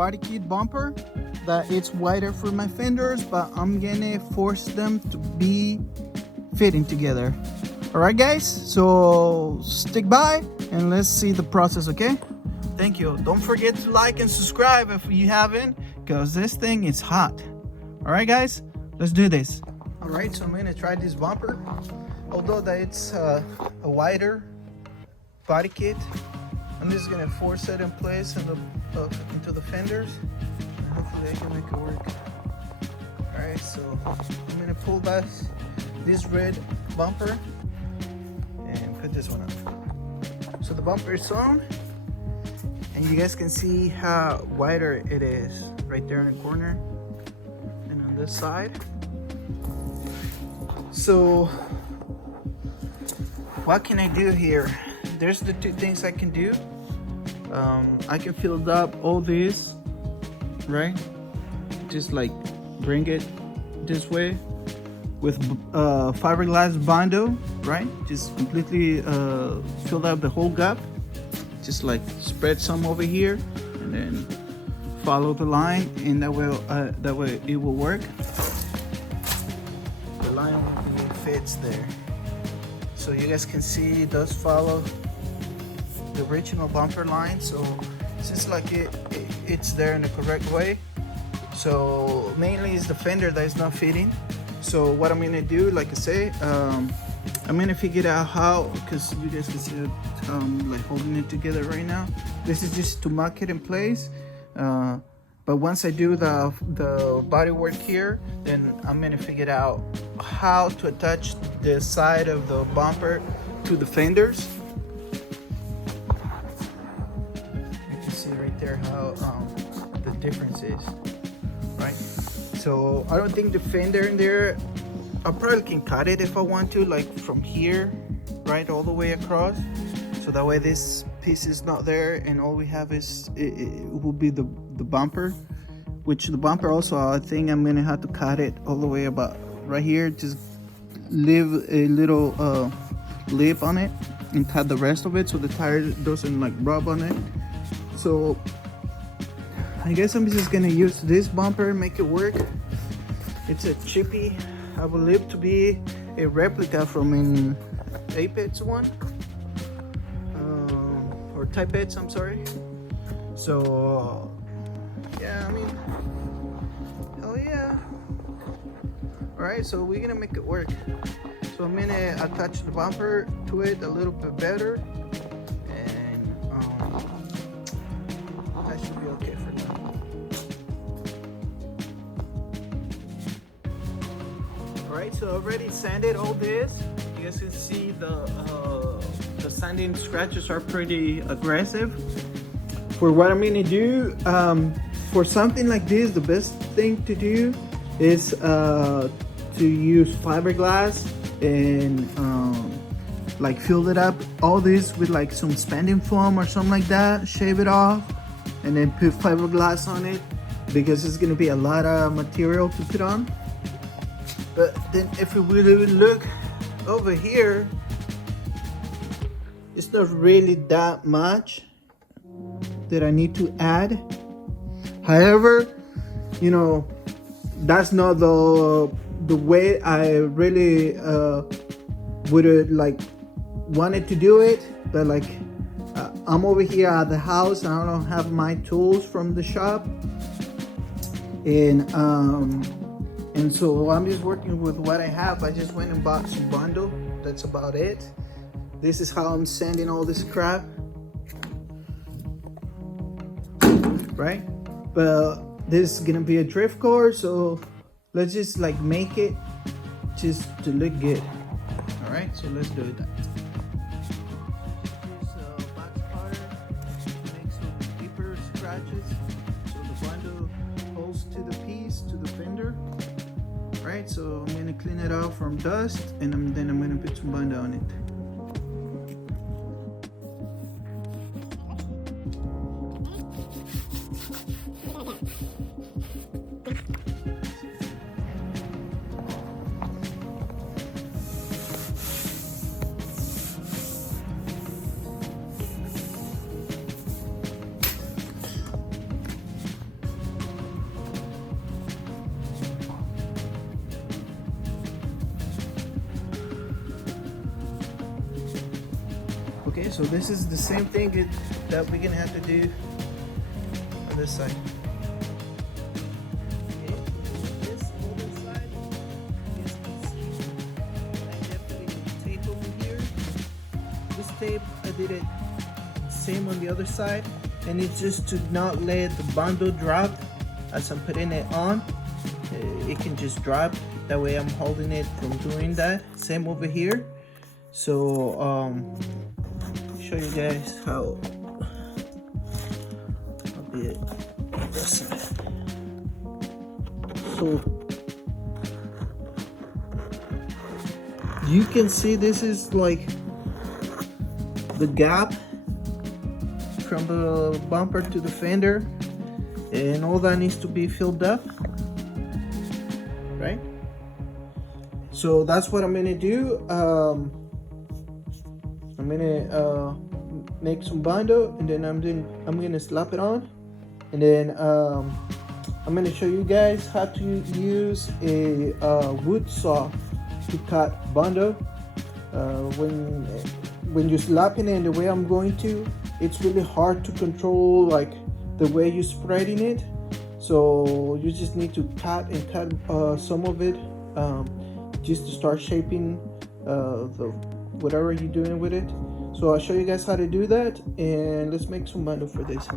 body kit bumper that it's wider for my fenders, but I'm gonna force them to be fitting together. All right, guys, so stick by and let's see the process, okay? Thank you. Don't forget to like and subscribe if you haven't, because this thing is hot. All right, guys, let's do this. All right, so I'm gonna try this bumper. Although that it's a wider body kit, I'm just gonna force it in place into the fenders. Hopefully I can make it work. All right, so I'm gonna pull this red bumper and put this one on. So the bumper is on, and you guys can see how wider it is right there in the corner and on this side. So what can I do here? There's the two things I can do. I can fill up all this, right? Just like bring it this way with fiberglass bando, right? Just completely fill up the whole gap. Just like spread some over here and then follow the line, and that way it will work. The line fits there. So you guys can see it does follow the original bumper line. So it seems like it's there in the correct way. So mainly it's the fender that is not fitting. So what I'm gonna do, like I say, I'm gonna figure out how, because you guys can see it, like holding it together right now. This is just to mock it in place. But once I do the body work here, then I'm gonna figure out how to attach the side of the bumper to the fenders. You can see right there how the difference is, right? So I don't think the fender in there, I probably can cut it if I want to, like from here, right, all the way across. So that way this piece is not there, and all we have is it will be the bumper, which the bumper also, I think I'm gonna have to cut it all the way about right here, just leave a little lip on it and cut the rest of it so the tire doesn't like rub on it. So I guess I'm just gonna use this bumper and make it work. It's a chippy, I believe to be a replica from an Apex one, or Type X, I'm sorry. So yeah, I mean, hell yeah. All right, so we're gonna make it work. So I'm gonna attach the bumper to it a little bit better, and that should be okay for now. All right, so I already sanded all this. You guys can see the sanding scratches are pretty aggressive. For what I'm gonna do, for something like this, the best thing to do is to use fiberglass and like fill it up all this with like some spanding foam or something like that, shave it off, and then put fiberglass on it, because it's gonna be a lot of material to put on. But then if we really look over here, it's not really that much that I need to add. However, you know, that's not the way I really would like wanted to do it. But like I'm over here at the house, I don't have my tools from the shop, and so I'm just working with what I have. I just went and bought some bundle. That's about it. This is how I'm sanding all this crap, right? But this is gonna be a drift car, so let's just like make it just to look good. All right, so let's do that. So box cutter, make some deeper scratches so the bundle holds to the piece, to the fender. All right, so I'm gonna clean it out from dust, and then I'm gonna put some bundle on it. Okay, so this is the same thing that we're gonna have to do on this side. Okay, this other side, you guys can see I definitely tape over here. This tape, I did it same on the other side, and it's just to not let the bundle drop as I'm putting it on. It can just drop. That way I'm holding it from doing that. Same over here. So show you guys how I'll be it on this side. So you can see this is like the gap from the bumper to the fender, and all that needs to be filled up, right? So that's what I'm gonna do. I'm gonna make some bindo, and then I'm gonna slap it on, and then I'm gonna show you guys how to use a wood saw to cut bindo. When you're slapping it the way I'm going to, it's really hard to control like the way you're spreading it. So you just need to cut some of it just to start shaping whatever you're doing with it. So I'll show you guys how to do that, and let's make some bindo for this.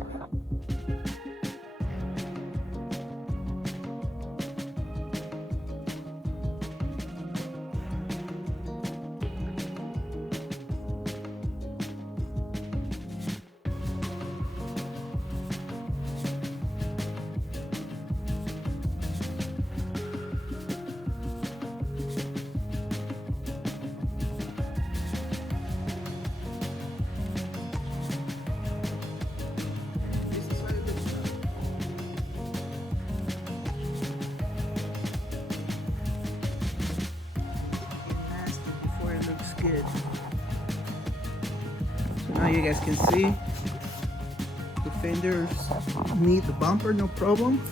Good. So now you guys can see the fenders meet the bumper, no problem.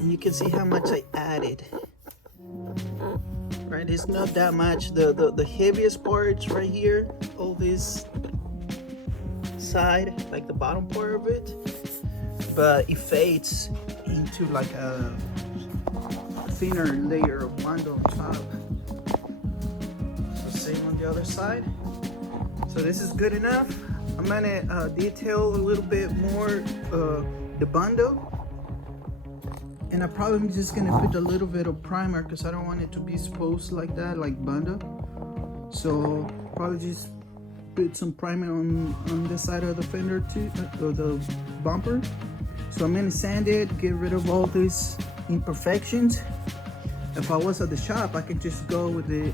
And you can see how much I added. Right, it's not that much. The heaviest parts right here, all this side, like the bottom part of it, but it fades into like a thinner layer of bindo on top. Same on the other side. So this is good enough. I'm gonna detail a little bit more the bindo, and I probably am just gonna put a little bit of primer because I don't want it to be exposed like that, like bindo. So probably just put some primer on the side of the fender too, or the bumper. So I'm gonna sand it, get rid of all these imperfections. If I was at the shop, I could just go with the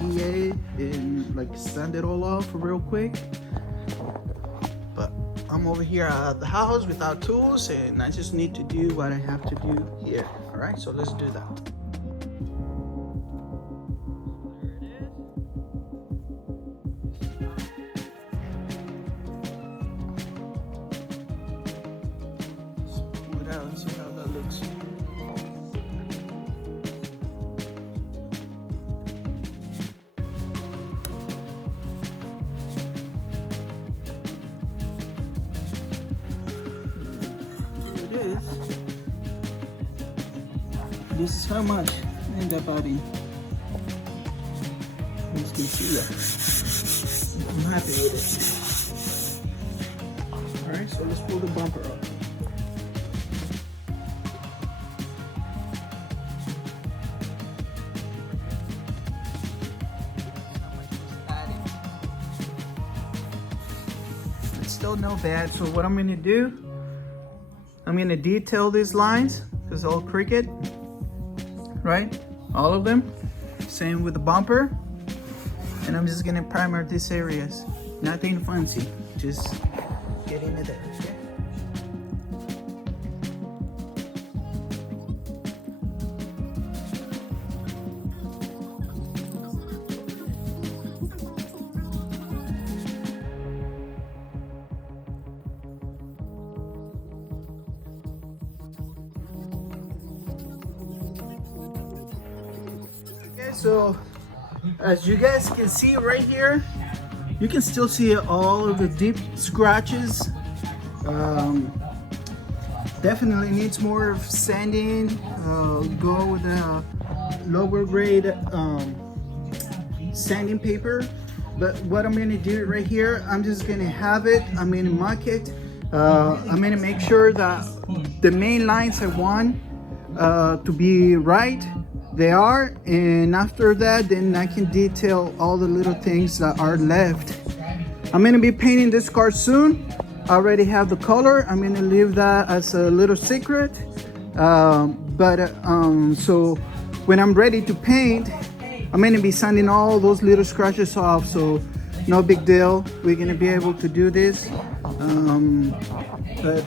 EA and like sand it all off real quick. But I'm over here at the house without tools, and I just need to do what I have to do here. All right, so let's do that. Smooth out and see how that looks. This is how much I end up adding. You can see that. I'm happy with it. Alright, so let's pull the bumper up. It's still no bad, so what I'm gonna do, I'm gonna detail these lines because all cricket. Right, all of them. Same with the bumper, and I'm just gonna primer these areas. Nothing fancy, just getting it there. Okay. So as you guys can see right here, You can still see all of the deep scratches. Definitely needs more sanding. Go with a lower grade sanding paper. But what I'm gonna do right here, I'm just gonna have it, I'm gonna mark it. I'm gonna make sure that the main lines I want to be right, they are, and after that then I can detail all the little things that are left. I'm gonna be painting this car soon. I already have the color. I'm gonna leave that as a little secret. So when I'm ready to paint, I'm gonna be sanding all those little scratches off, so no big deal. We're gonna be able to do this. But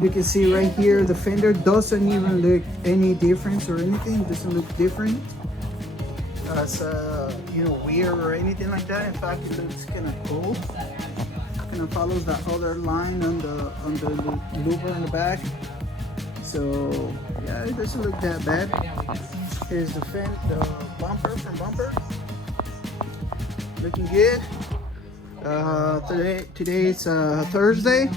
you can see right here, the fender doesn't even look any difference or anything. It doesn't look different as you know, weird or anything like that. In fact, it looks kind of cool. Kind of follows that other line on the louver in the back. So yeah, it doesn't look that bad. Here's the bumper from bumper, looking good. Today is Thursday,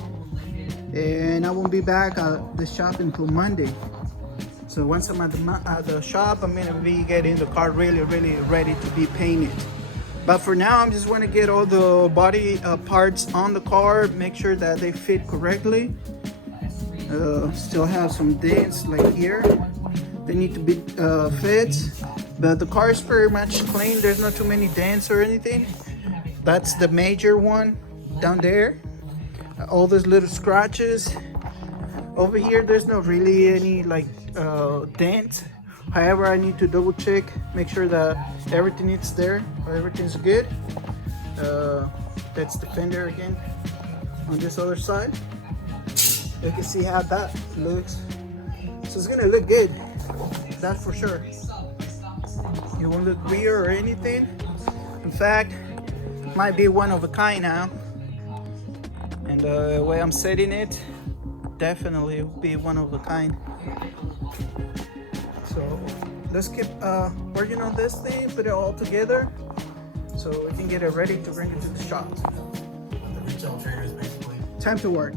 and I won't be back at the shop until Monday. So once I'm at the shop, I'm gonna be getting the car really ready to be painted. But for now, I'm just want to get all the body parts on the car, make sure that they fit correctly. Still have some dents like here. They need to be fit, but the car is pretty much clean. There's not too many dents or anything. That's the major one down there. All those little scratches. Over here, there's not really any like dents. However, I need to double check, make sure that everything is there, or everything's good. That's the fender again on this other side. You can see how that looks. So it's gonna look good, that's for sure. It won't look weird or anything. In fact, it might be one of a kind now. And the way I'm setting it, definitely will be one of a kind. So let's keep working on this thing, put it all together so we can get it ready to bring it to the shop. The retail traders, basically. Time to work.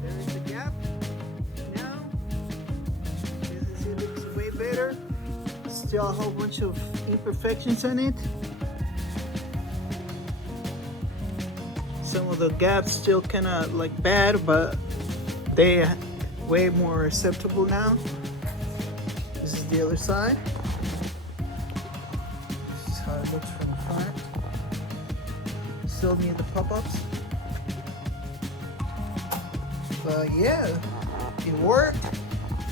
There is the gap. Now, as you see, it looks way better. Still a whole bunch of imperfections in it. Some of the gaps still kind of like bad, but they are way more acceptable now. This is the other side. This is how it looks from the front. Still need the pop-ups. But yeah, it worked.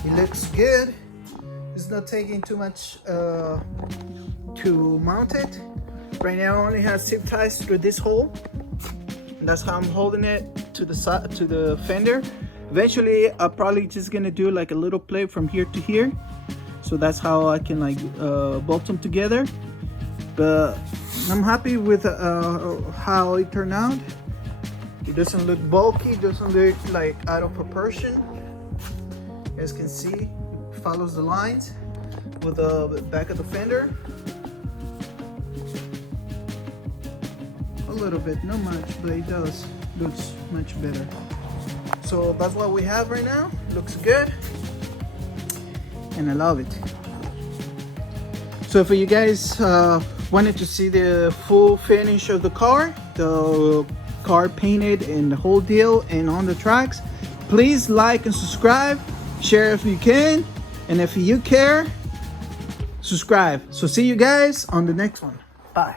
It looks good. It's not taking too much to mount it. Right now it only has zip ties through this hole. And that's how I'm holding it to the side, to the fender. Eventually, I'm probably just gonna do like a little plate from here to here. So that's how I can like bolt them together. But I'm happy with how it turned out. It doesn't look bulky, it doesn't look like out of proportion. You guys can see, it follows the lines with the back of the fender. A little bit, not much, but it does looks much better. So that's what we have right now. Looks good, and I love it. So if you guys wanted to see the full finish of the car painted and the whole deal and on the tracks, please like and subscribe, share if you can, and if you care, subscribe. So see you guys on the next one. Bye.